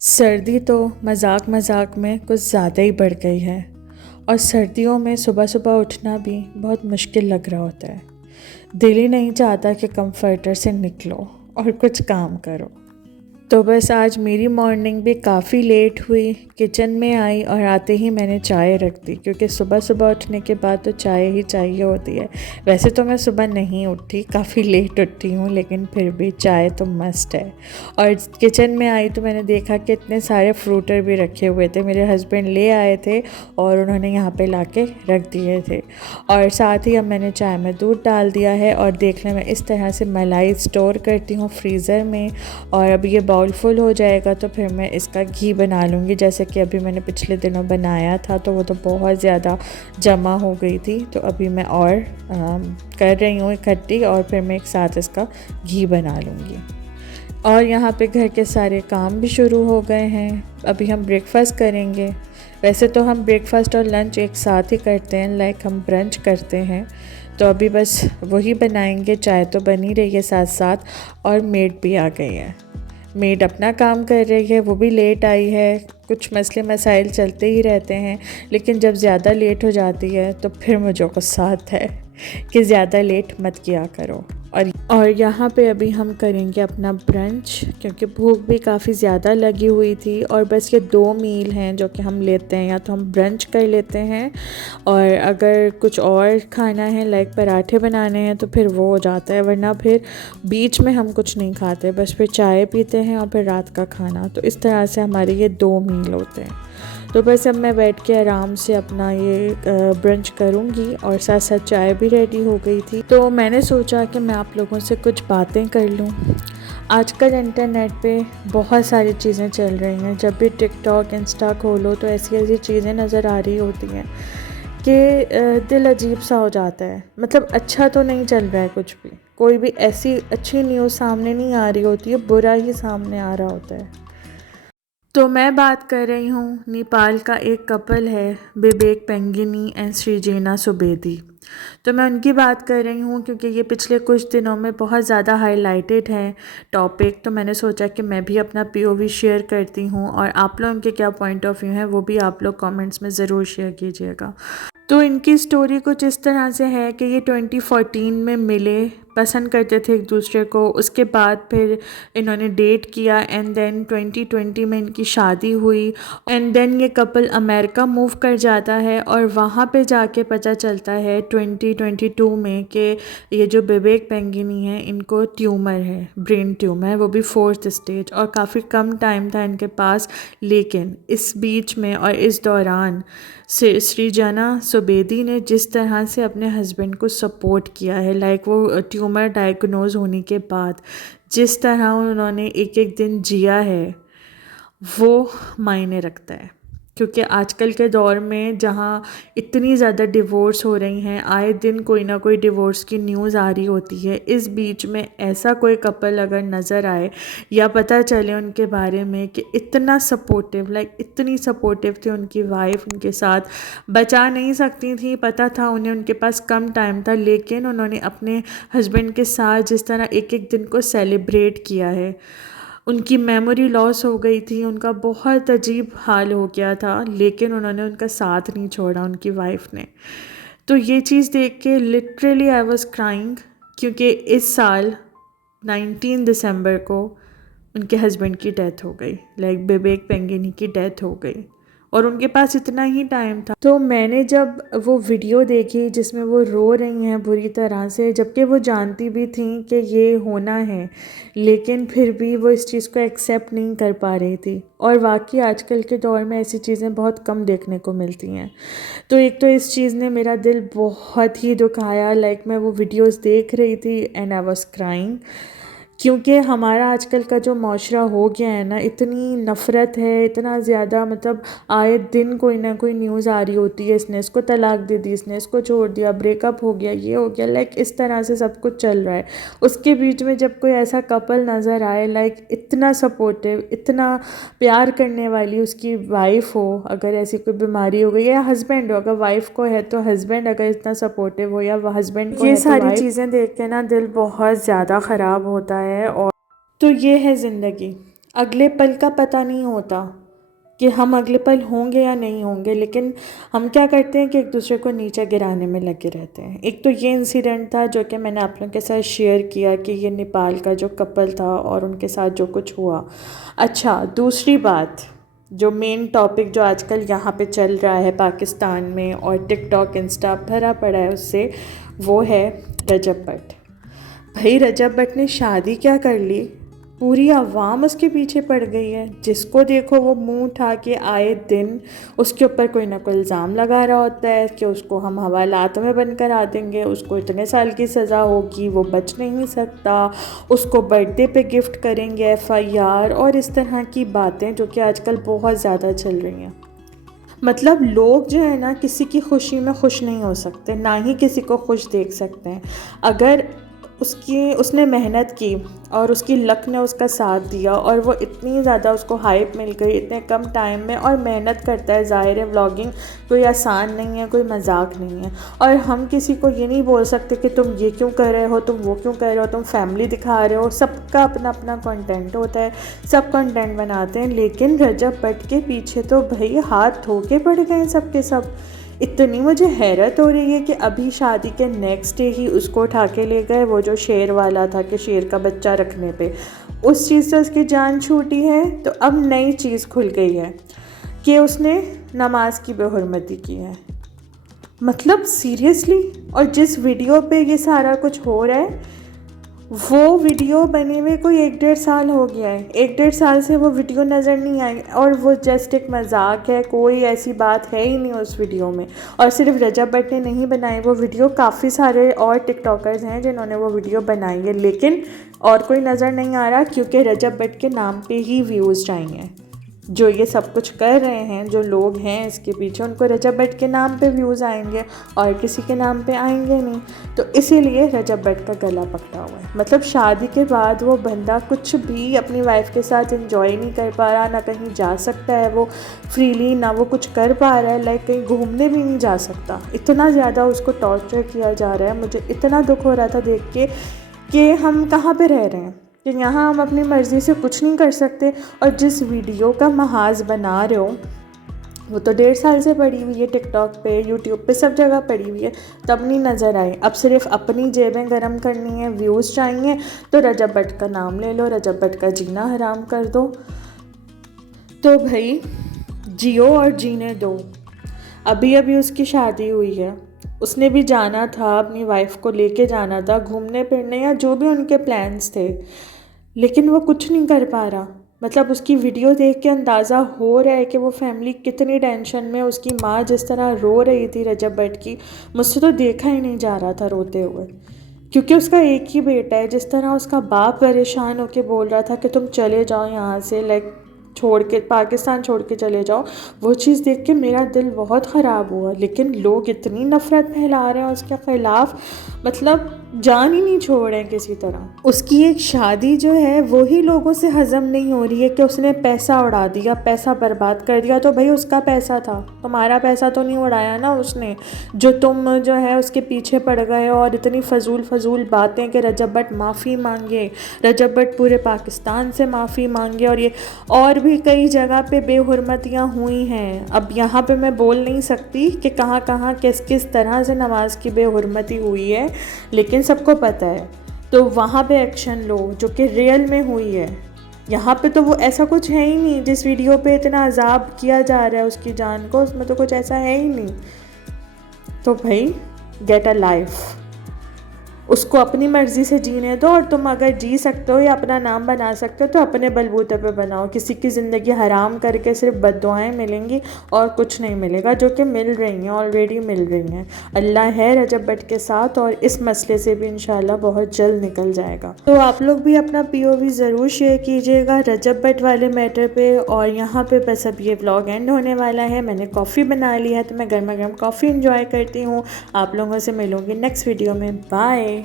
सर्दी तो मजाक मजाक में कुछ ज़्यादा ही बढ़ गई है। और सर्दियों में सुबह सुबह उठना भी बहुत मुश्किल लग रहा होता है। दिल ही नहीं चाहता कि कंफर्टर से निकलो और कुछ काम करो। तो बस आज मेरी मॉर्निंग भी काफ़ी लेट हुई। किचन में आई और आते ही मैंने चाय रख दी, क्योंकि सुबह सुबह उठने के बाद तो चाय ही चाहिए होती है। वैसे तो मैं सुबह नहीं उठी, काफ़ी लेट उठी हूँ, लेकिन फिर भी चाय तो मस्ट है। और किचन में आई तो मैंने देखा कि इतने सारे फ्रूटर भी रखे हुए थे। मेरे हस्बैंड ले आए थे और उन्होंने यहाँ पे लाके रख दिए थे। और साथ ही अब मैंने चाय में दूध डाल दिया है और देख लें मैं इस तरह से मलाई स्टोर करती हूँ फ्रीज़र में। और अब ये बाउल फुल हो जाएगा तो फिर मैं इसका घी बना लूँगी। जैसे कि अभी मैंने पिछले दिनों बनाया था तो वो तो बहुत ज़्यादा जमा हो गई थी, तो अभी मैं और कर रही हूँ इकट्ठी, और फिर मैं एक साथ इसका घी बना लूँगी। और यहाँ पे घर के सारे काम भी शुरू हो गए हैं। अभी हम ब्रेकफास्ट करेंगे। वैसे तो हम ब्रेकफास्ट और लंच एक साथ ही करते हैं, लाइक हम ब्रंच करते हैं। तो अभी बस वही बनाएंगे। चाय तो बनी रही है साथ साथ, और मेड भी आ गई है। मेड अपना काम कर रही है, वो भी लेट आई है। कुछ मसले मसाइल चलते ही रहते हैं, लेकिन जब ज़्यादा लेट हो जाती है तो फिर मुझे गुस्सा आता है कि ज़्यादा लेट मत किया करो। और यहाँ पे अभी हम करेंगे अपना ब्रंच, क्योंकि भूख भी काफ़ी ज़्यादा लगी हुई थी। और बस ये 2 मील हैं जो कि हम लेते हैं, या तो हम ब्रंच कर लेते हैं, और अगर कुछ और खाना है लाइक पराठे बनाने हैं तो फिर वो हो जाता है, वरना फिर बीच में हम कुछ नहीं खाते, बस फिर चाय पीते हैं और फिर रात का खाना। तो इस तरह से हमारे ये 2 मील होते हैं। तो बस अब मैं बैठ के आराम से अपना ये ब्रंच करूँगी, और साथ साथ चाय भी रेडी हो गई थी। तो मैंने सोचा कि मैं आप लोगों से कुछ बातें कर लूँ। आजकल इंटरनेट पे बहुत सारी चीज़ें चल रही हैं। जब भी टिकटॉक इंस्टा खोलो तो ऐसी ऐसी चीज़ें नज़र आ रही होती हैं कि दिल अजीब सा हो जाता है। मतलब अच्छा तो नहीं चल रहा है कुछ भी, कोई भी ऐसी अच्छी न्यूज़ सामने नहीं आ रही होती है, बुरा ही सामने आ रहा होता है। तो मैं बात कर रही हूँ, नेपाल का एक कपल है, बिबेक पेंगिनी एंड श्रीजेना सुवेदी। तो मैं उनकी बात कर रही हूँ क्योंकि ये पिछले कुछ दिनों में बहुत ज़्यादा हाईलाइटेड है टॉपिक। तो मैंने सोचा कि मैं भी अपना पीओवी शेयर करती हूँ, और आप लोगों के क्या पॉइंट ऑफ व्यू हैं वो भी आप लोग कमेंट्स में ज़रूर शेयर कीजिएगा। तो इनकी स्टोरी कुछ इस तरह से है कि ये 2014 में मिले, पसंद करते थे एक दूसरे को। उसके बाद फिर इन्होंने डेट किया, एंड देन 2020 में इनकी शादी हुई। एंड देन ये कपल अमेरिका मूव कर जाता है, और वहाँ पे जाके पता चलता है 2022 में कि ये जो बिबेक पेंगिनी है इनको ट्यूमर है, ब्रेन ट्यूमर, वो भी 4th स्टेज, और काफ़ी कम टाइम था इनके पास। लेकिन इस बीच में और इस दौरान सृजना सुवेदी ने जिस तरह से अपने हस्बैंड को सपोर्ट किया है, लाइक वो ट्यूमर डायग्नोज होने के बाद जिस तरह उन्होंने एक एक दिन जिया है, वो मायने रखता है। क्योंकि आजकल के दौर में जहाँ इतनी ज़्यादा डिवोर्स हो रही हैं, आए दिन कोई ना कोई डिवोर्स की न्यूज़ आ रही होती है, इस बीच में ऐसा कोई कपल अगर नज़र आए या पता चले उनके बारे में कि इतना सपोर्टिव, लाइक इतनी सपोर्टिव थी उनकी वाइफ, उनके साथ बचा नहीं सकती थी, पता था उन्हें, उनके पास कम टाइम था, लेकिन उन्होंने अपने हस्बैंड के साथ जिस तरह एक एक दिन को सेलिब्रेट किया है। उनकी मेमोरी लॉस हो गई थी, उनका बहुत अजीब हाल हो गया था, लेकिन उन्होंने उनका साथ नहीं छोड़ा, उनकी वाइफ ने। तो ये चीज़ देख के लिटरली आई वाज क्राइंग, क्योंकि इस साल 19 दिसंबर को उनके हस्बैंड की डेथ हो गई, लाइक बिबेक पेंगिनी की डेथ हो गई, और उनके पास इतना ही टाइम था। तो मैंने जब वो वीडियो देखी जिसमें वो रो रही हैं बुरी तरह से, जबकि वो जानती भी थी कि ये होना है, लेकिन फिर भी वो इस चीज़ को एक्सेप्ट नहीं कर पा रही थी। और वाकई आजकल के दौर में ऐसी चीज़ें बहुत कम देखने को मिलती हैं। तो एक तो इस चीज़ ने मेरा दिल बहुत ही दुखाया, लाइक मैं वो वीडियोस देख रही थी एंड आई वाज क्राइंग। क्योंकि हमारा आजकल का जो माशरा हो गया है ना, इतनी नफ़रत है, इतना ज़्यादा, मतलब आए दिन कोई ना कोई न्यूज़ आ रही होती है, इसने इसको तलाक दे दी, इसने इसको छोड़ दिया, ब्रेकअप हो गया, ये हो गया, लाइक इस तरह से सब कुछ चल रहा है। उसके बीच में जब कोई ऐसा कपल नज़र आए, लाइक इतना सपोर्टिव, इतना प्यार करने वाली उसकी वाइफ हो, अगर ऐसी कोई बीमारी हो गई, या हस्बैंड हो, अगर वाइफ को है तो हस्बैंड अगर इतना सपोर्टिव हो, या हस्बैंड को, ये सारी चीज़ें देख के ना दिल बहुत ज़्यादा ख़राब होता है। और तो ये है ज़िंदगी। अगले पल का पता नहीं होता कि हम अगले पल होंगे या नहीं होंगे, लेकिन हम क्या करते हैं कि एक दूसरे को नीचे गिराने में लगे रहते हैं। एक तो ये इंसिडेंट था जो कि मैंने आप लोगों के साथ शेयर किया कि ये नेपाल का जो कपल था और उनके साथ जो कुछ हुआ। अच्छा, दूसरी बात, जो मेन टॉपिक जो आजकल यहाँ पे चल रहा है पाकिस्तान में और टिकटॉक इंस्टा भरा पड़ा है उससे, वो है रजब भट्ट। भाई रजब भट्ट ने शादी क्या कर ली, पूरी आवाम उसके पीछे पड़ गई है। जिसको देखो वो मुंह उठा के आए दिन उसके ऊपर कोई ना कोई इल्ज़ाम लगा रहा होता है कि उसको हम हवालात में बंद करा देंगे, उसको इतने साल की सज़ा होगी, वो बच नहीं सकता, उसको बर्थडे पे गिफ्ट करेंगे FIR, और इस तरह की बातें जो कि आजकल बहुत ज़्यादा चल रही हैं। मतलब लोग जो है ना, किसी की खुशी में खुश नहीं हो सकते, ना ही किसी को खुश देख सकते हैं। अगर उसने मेहनत की और उसकी लक ने उसका साथ दिया और वो इतनी ज़्यादा उसको हाइप मिल गई इतने कम टाइम में, और मेहनत करता है। ज़ाहिर है व्लॉगिंग कोई आसान नहीं है, कोई मजाक नहीं है, और हम किसी को ये नहीं बोल सकते कि तुम ये क्यों कर रहे हो, तुम वो क्यों कर रहे हो, तुम फैमिली दिखा रहे हो। सबका अपना अपना कंटेंट होता है, सब कंटेंट बनाते हैं, लेकिन रजब भट्ट के पीछे तो भाई हाथ धो के पड़ गए सबके सब। इतनी मुझे हैरत हो रही है कि अभी शादी के नेक्स्ट डे ही उसको उठा के ले गए, वो जो शेर वाला था कि शेर का बच्चा रखने पे, उस चीज़ से उसकी जान छूटी है। तो अब नई चीज़ खुल गई है कि उसने नमाज की बेहुरमती की है। मतलब सीरियसली। और जिस वीडियो पे ये सारा कुछ हो रहा है, वो वीडियो बने हुए कोई 1-1.5 साल हो गया है। 1-1.5 साल से वो वीडियो नज़र नहीं आई, और वो जस्ट एक मजाक है, कोई ऐसी बात है ही नहीं उस वीडियो में। और सिर्फ रजब भट्ट ने नहीं बनाई वो वीडियो, काफ़ी सारे और टिकटॉकर्स हैं जिन्होंने वो वीडियो बनाई है, लेकिन और कोई नज़र नहीं आ रहा, क्योंकि रजब भट्ट के नाम पे ही व्यूज़ चाहिए। जो ये सब कुछ कर रहे हैं, जो लोग हैं इसके पीछे, उनको रजब भट्ट के नाम पे व्यूज़ आएंगे और किसी के नाम पे आएंगे नहीं। तो इसीलिए रजब भट्ट का गला पकड़ा हुआ है। मतलब शादी के बाद वो बंदा कुछ भी अपनी वाइफ के साथ एंजॉय नहीं कर पा रहा, ना कहीं जा सकता है वो फ्रीली, ना वो कुछ कर पा रहा है, लाइक कहीं घूमने भी नहीं जा सकता। इतना ज़्यादा उसको टॉर्चर किया जा रहा है। मुझे इतना दुख हो रहा था देख के कि हम कहाँ पर रह रहे हैं, कि यहाँ हम अपनी मर्ज़ी से कुछ नहीं कर सकते। और जिस वीडियो का महाज बना रहे हो वो तो 1.5 साल से पड़ी हुई है, टिकटॉक पे, यूट्यूब पे, सब जगह पड़ी हुई है, तब नहीं नज़र आई। अब सिर्फ अपनी जेबें गरम करनी है, व्यूज़ चाहिए, तो रजब भट्ट का नाम ले लो, रजब भट्ट का जीना हराम कर दो। तो भाई जियो और जीने दो। अभी अभी उसकी शादी हुई है, उसने भी जाना था, अपनी वाइफ को लेके जाना था घूमने फिरने या जो भी उनके प्लान्स थे, लेकिन वो कुछ नहीं कर पा रहा। मतलब उसकी वीडियो देख के अंदाज़ा हो रहा है कि वो फैमिली कितनी टेंशन में। उसकी माँ जिस तरह रो रही थी रजब भट्ट की, मुझसे तो देखा ही नहीं जा रहा था रोते हुए, क्योंकि उसका एक ही बेटा है। जिस तरह उसका बाप परेशान होकर बोल रहा था कि तुम चले जाओ यहाँ से, लाइक छोड़ के, पाकिस्तान छोड़ के चले जाओ, वो चीज़ देख के मेरा दिल बहुत ख़राब हुआ। लेकिन लोग इतनी नफ़रत फैला रहे हैं उसके ख़िलाफ़, मतलब जान ही नहीं छोड़ रहे हैं किसी तरह। उसकी एक शादी जो है वो ही लोगों से हज़म नहीं हो रही है कि उसने पैसा उड़ा दिया, पैसा बर्बाद कर दिया। तो भाई उसका पैसा था, तुम्हारा पैसा तो नहीं उड़ाया ना उसने, जो तुम जो है उसके पीछे पड़ गए। और इतनी फजूल बातें कि रजब भट्ट माफ़ी मांगे, रजब भट्ट पूरे पाकिस्तान से माफ़ी मांगे, और ये और भी कई जगह पे बेहुरमतियाँ हुई हैं। अब यहाँ पे मैं बोल नहीं सकती कि कहाँ कहाँ किस किस तरह से नमाज की बेहुरमती हुई है, लेकिन सबको पता है। तो वहाँ पे एक्शन लो जो कि रियल में हुई है। यहाँ पे तो वो ऐसा कुछ है ही नहीं। जिस वीडियो पे इतना अजाब किया जा रहा है उसकी जान को, उसमें तो कुछ ऐसा है ही नहीं। तो भाई गेट अ लाइफ, उसको अपनी मर्ज़ी से जीने दो। और तुम अगर जी सकते हो या अपना नाम बना सकते हो तो अपने बलबूते पे बनाओ। किसी की ज़िंदगी हराम करके सिर्फ बद्दुआएं मिलेंगी और कुछ नहीं मिलेगा, जो कि मिल रही हैं, ऑलरेडी मिल रही हैं। अल्लाह है रजब भट्ट के साथ, और इस मसले से भी इंशाल्लाह बहुत जल्द निकल जाएगा। तो आप लोग भी अपना POV ज़रूर शेयर कीजिएगा रजब भट्ट वाले मैटर पर। और यहाँ पर बस अब ये व्लॉग एंड होने वाला है। मैंने कॉफ़ी बना ली है तो मैं गर्मा गर्म कॉफ़ी इंजॉय करती हूँ। आप लोगों से मिलूँगी नेक्स्ट वीडियो में। बाय।